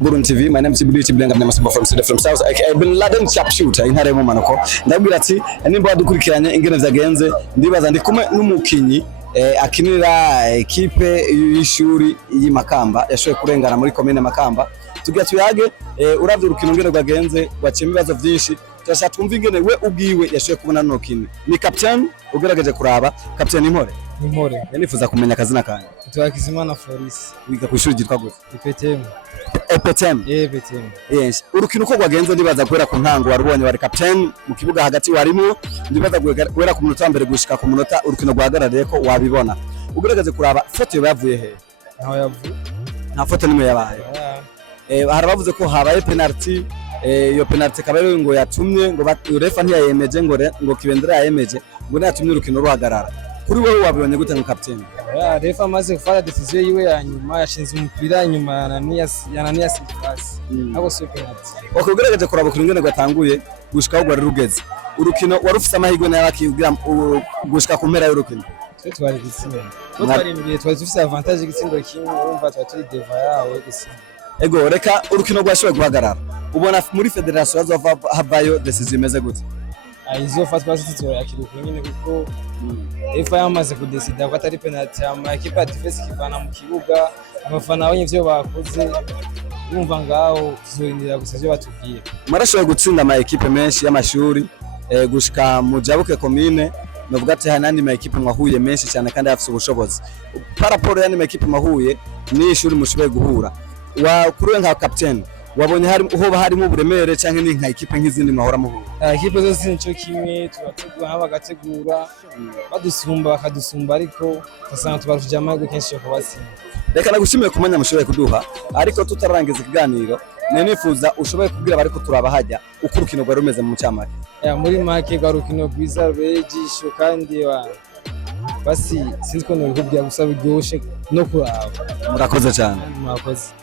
Burundi TV, my name is Igice from South. I've been Laden sharpshooter in Haremo Manoko. Ndabwira ati nimba wadukurikiranye ingene vyagenze ndibaza ndi kumwe n'umukinyi akinira equipe y'ishuri y'Imakamba yashoboye kurengana muri commune Makamba. Tugira tuyage uravye urukino ngene rwagenze rwaciye ibibazo vyinshi. Turashaka twumva ingene we ubwiwe yashoboye kubona no kino. Ni captain ugerageje kuraba captain Impore. Yanifuza kumenya akazina kanje. Twakizimana Floris. Wiga ku ishuri ryitwa gute? IPETEM. IPETEM. Yes. Urukino ko rwagenze ndibaza kwera ku ntango warubonye wari captain mu kibuga hagati warimo ndibaza kwera ku munota mbere gushika ku munota urukino rwagarariye ko wabibona. Ugerageze kuraba foto yavuye he? Aho yavuye. Nta foto nimwe yabaye. Harabavuze ko habaye penalty iyo penalty kabere ngo yatumye ngo refa ntiyayemeje ngo kibendera yayemeje ngo natumye urukino ruhagarara. Kuri wowe wabibonye gute nka captain? Refa amaze gufata decision yiwe ya nyuma yashinze umupira nyuma yananiya sifasi. Nako si penalty. Okugerageze kuraba kuri ngene gwatanguye gushika aho gwari rugeze. Urukino warufise amahirwe na yakigira gushika ku mpera y'urukino. Twari gitsinda. Twari imbere twari dufise avantage y'igitsindo kimwe urumva twari deva yawe gitsinda. Ego reka urukino rwashoboye guhagarara. Ubona muri federation azova habayo decision imeze gute? Izofatwa tuzoyakira nyine kuko refa yamaze kudesida ko atari penalty ama equipe ya defense kivana mu kibuga abafana abonye ivyo bakoze urumva ngaho tuzorindira gusa ivyo batubwiye. Marashoboye gutsinda ama equipe menshi y'amashuri gushika mu Jabuke commune novuga ati hanandi ma equipe mwahuye menshi cyane kandi afite ubushobozi. Paraporo yani ma equipe mwahuye ni ishuri mushoboye guhura. Wa kuronka captain wabonye hoba harimo uburemere cyangwa ni nka equipe nk'izindi mahora muhura? Equipe zose nico kimwe turategura n'abagategura badusumba bakadusumba ariko tasanga tubarufije amahirwe kenshi yo kubatsinda. Reka nagushimiye kumanya mushoboye kuduha ariko tutarangiza ikiganiro nifuza ushoboye kubwira bariko turabahajya uko urukino rwari rumeze mu cyamake. Muri make rwa rukino rwiza rwejisho kandi basi sinzi ko no kubwira gusa biryoshye no kuraba. Murakoze cyane. Murakoze.